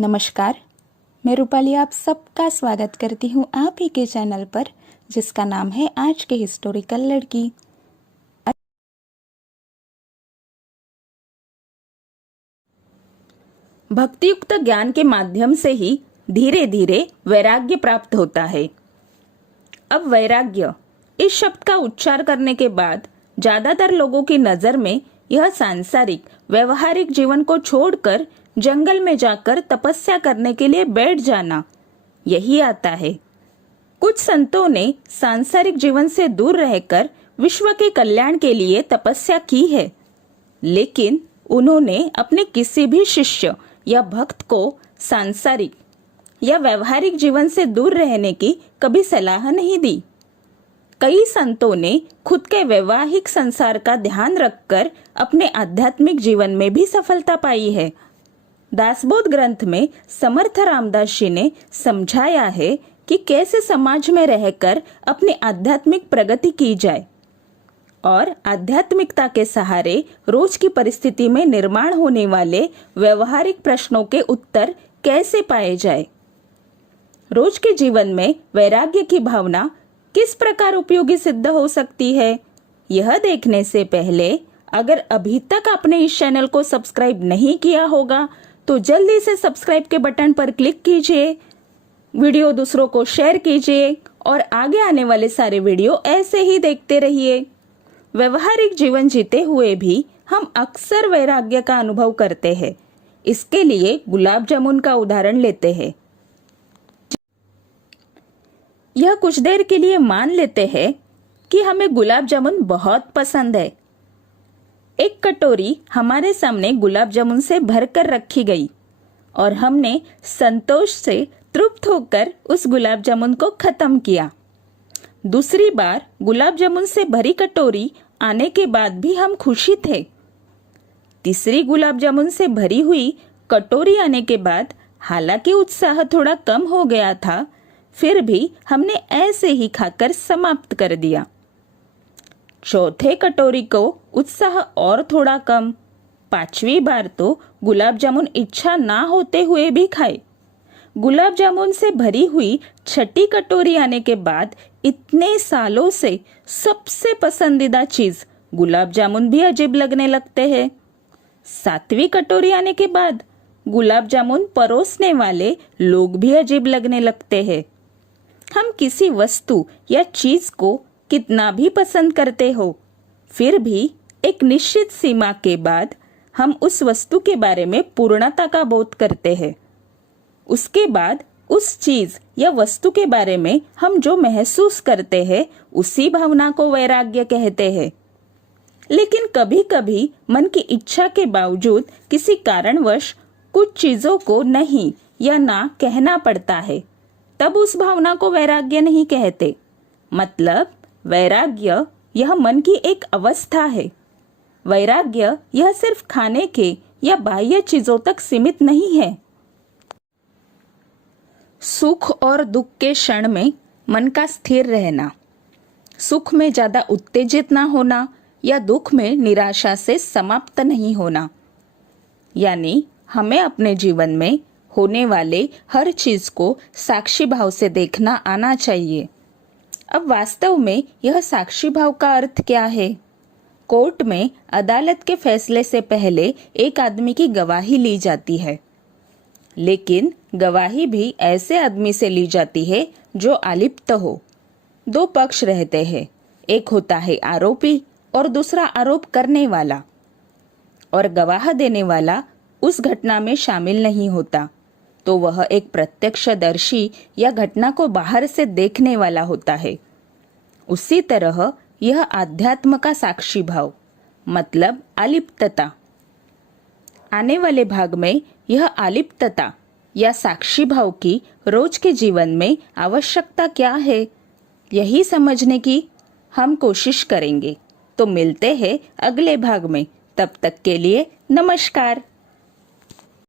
नमस्कार, मैं रूपाली आप सबका स्वागत करती हूँ आप ही के चैनल पर जिसका नाम है आज के हिस्टोरिकल लड़की। भक्तियुक्त ज्ञान के माध्यम से ही धीरे धीरे वैराग्य प्राप्त होता है। अब वैराग्य इस शब्द का उच्चार करने के बाद ज्यादातर लोगों की नजर में यह सांसारिक व्यवहारिक जीवन को छोड़कर जंगल में जाकर तपस्या करने के लिए बैठ जाना यही आता है। कुछ संतों ने सांसारिक जीवन से दूर रहकर विश्व के कल्याण के लिए तपस्या की है, लेकिन उन्होंने अपने किसी भी शिष्य या भक्त को सांसारिक या व्यवहारिक जीवन से दूर रहने की कभी सलाह नहीं दी। कई संतों ने खुद के वैवाहिक संसार का ध्यान रखकर अपने आध्यात्मिक जीवन में भी सफलता पाई है। दासबोध ग्रंथ में समर्थ रामदास जी ने समझाया है कि कैसे समाज में रहकर अपनी आध्यात्मिक प्रगति की जाए और आध्यात्मिकता के सहारे रोज की परिस्थिति में निर्माण होने वाले व्यवहारिक प्रश्नों के उत्तर कैसे पाए जाए। रोज के जीवन में वैराग्य की भावना किस प्रकार उपयोगी सिद्ध हो सकती है, यह देखने से पहले अगर अभी तक आपने इस चैनल को सब्सक्राइब नहीं किया होगा तो जल्दी से सब्सक्राइब के बटन पर क्लिक कीजिए, वीडियो दूसरों को शेयर कीजिए और आगे आने वाले सारे वीडियो ऐसे ही देखते रहिए। व्यवहारिक जीवन जीते हुए भी हम अक्सर वैराग्य का अनुभव करते हैं। इसके लिए गुलाब जामुन का उदाहरण लेते हैं। यह कुछ देर के लिए मान लेते हैं कि हमें गुलाब जामुन बहुत पसंद है। एक कटोरी हमारे सामने गुलाब जामुन से भरकर रखी गई और हमने संतोष से तृप्त होकर उस गुलाब जामुन को खत्म किया। दूसरी बार गुलाब जामुन से भरी कटोरी आने के बाद भी हम खुशी थे। तीसरी गुलाब जामुन से भरी हुई कटोरी आने के बाद हालांकि उत्साह थोड़ा कम हो गया था, फिर भी हमने ऐसे ही खाकर समाप्त कर दिया। चौथे कटोरी को उत्साह और थोड़ा कम। पांचवी बार तो गुलाब जामुन इच्छा ना होते हुए भी खाए। गुलाब जामुन से भरी हुई छठी कटोरी आने के बाद इतने सालों से सबसे पसंदीदा चीज गुलाब जामुन भी अजीब लगने लगते हैं। सातवीं कटोरी आने के बाद गुलाब जामुन परोसने वाले लोग भी अजीब लगने लगते हैं। हम किसी वस्तु या चीज को कितना भी पसंद करते हो, फिर भी एक निश्चित सीमा के बाद हम उस वस्तु के बारे में पूर्णता का बोध करते हैं। उसके बाद उस चीज या वस्तु के बारे में हम जो महसूस करते हैं उसी भावना को वैराग्य कहते हैं। लेकिन कभी कभी मन की इच्छा के बावजूद किसी कारणवश कुछ चीजों को नहीं या ना कहना पड़ता है, तब उस भावना को वैराग्य नहीं कहते। मतलब वैराग्य यह मन की एक अवस्था है। वैराग्य यह सिर्फ खाने के या बाह्य चीजों तक सीमित नहीं है। सुख और दुख के क्षण में मन का स्थिर रहना, सुख में ज्यादा उत्तेजित ना होना या दुख में निराशा से समाप्त नहीं होना, यानी हमें अपने जीवन में होने वाले हर चीज को साक्षी भाव से देखना आना चाहिए। अब वास्तव में यह साक्षी भाव का अर्थ क्या है? कोर्ट में अदालत के फैसले से पहले एक आदमी की गवाही ली जाती है, लेकिन गवाही भी ऐसे आदमी से ली जाती है जो अलिप्त हो। दो पक्ष रहते हैं, एक होता है आरोपी और दूसरा आरोप करने वाला, और गवाह देने वाला उस घटना में शामिल नहीं होता, तो वह एक प्रत्यक्षदर्शी या घटना को बाहर से देखने वाला होता है। उसी तरह यह आध्यात्म का साक्षी भाव मतलब अलिप्तता। आने वाले भाग में यह अलिप्तता या साक्षी भाव की रोज के जीवन में आवश्यकता क्या है, यही समझने की हम कोशिश करेंगे। तो मिलते हैं अगले भाग में। तब तक के लिए नमस्कार।